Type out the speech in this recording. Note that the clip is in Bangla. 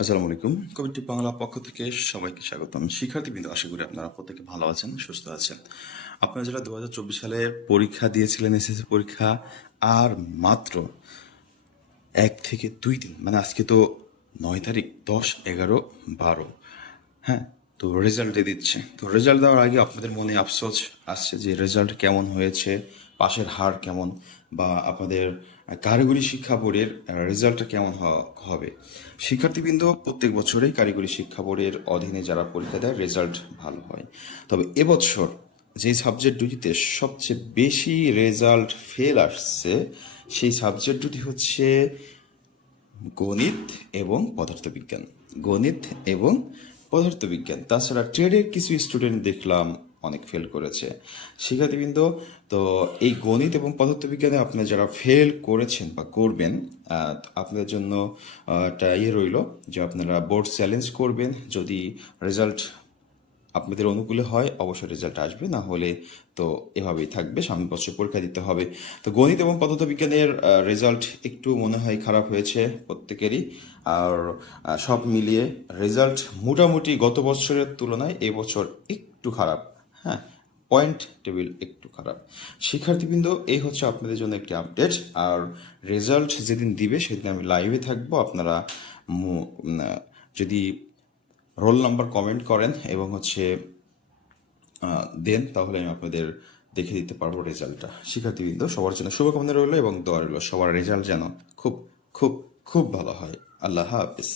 আসসালামু আলাইকুম। কমিটি বাংলা পক্ষ থেকে সবাইকে স্বাগতম। শিক্ষার্থীবৃন্দ, আশা করি আপনারা প্রত্যেকে ভালো আছেন, সুস্থ আছেন। আপনারা যারা দু হাজার চব্বিশ সালে পরীক্ষা দিয়েছিলেন, এসএসসি পরীক্ষা, আর মাত্র এক থেকে দুই দিন মানে আজকে তো নয় তারিখ, দশ, এগারো, বারো হ্যাঁ? তো রেজাল্ট দিচ্ছে। তো রেজাল্ট দেওয়ার আগে আপনাদের মনে আফসোস আসছে যে রেজাল্ট কেমন হয়েছে, পাশের হার কেমন, বা আপনাদের কারিগরি শিক্ষা বোর্ডের রেজাল্টটা কেমন হবে। শিক্ষার্থীবৃন্দ প্রত্যেক বছরেই কারিগরি শিক্ষা বোর্ডের অধীনে যারা পরীক্ষা দেয় রেজাল্ট ভালো হয়। তবে এবছর যে সাবজেক্ট দুটিতে সবচেয়ে বেশি রেজাল্ট ফেল আসছে, সেই সাবজেক্ট দুটি হচ্ছে গণিত এবং পদার্থবিজ্ঞান। গণিত এবং পদার্থবিজ্ঞান। তাছাড়া ট্রেডের কিছু স্টুডেন্ট দেখলাম, অনেক ফেল করেছে। শিক্ষার্থীবৃন্দ, তো এই গণিত এবং পদার্থবিজ্ঞানে আপনি যারা ফেল করেছেন বা করবেন আপনাদের জন্য একটা ইয়ে রইল যে আপনারা বোর্ড চ্যালেঞ্জ করবেন। যদি রেজাল্ট আপনাদের অনুকূলে হয়, অবশ্যই রেজাল্ট আসবে, না হলে তো এভাবেই থাকবে, সামনের বছর পরীক্ষা দিতে হবে। তো গণিত এবং পদার্থবিজ্ঞানের রেজাল্ট একটু মনে হয় খারাপ হয়েছে প্রত্যেকেরই। আর সব মিলিয়ে রেজাল্ট মোটামুটি গত বছরের তুলনায় এবছর একটু খারাপ। হ্যাঁ পয়েন্ট টেবিল একটু খারাপ। শিক্ষার্থীবৃন্দ, এই হচ্ছে আপনাদের জন্য একটি আপডেট আর রেজাল্ট যেদিন দিবে, সেদিন আমি লাইভে থাকব। আপনারা যদি রোল নাম্বার কমেন্ট করেন এবং হচ্ছে দেন তাহলে আমি আপনাদের দেখে দিতে পারব রেজাল্টটা। শিক্ষার্থীবৃন্দ, সবার জন্য শুভকামনা রইল এবং দোয়া রইল, সবার রেজাল্ট যেন খুব খুব খুব ভালো হয়। আল্লাহ হাফিজ।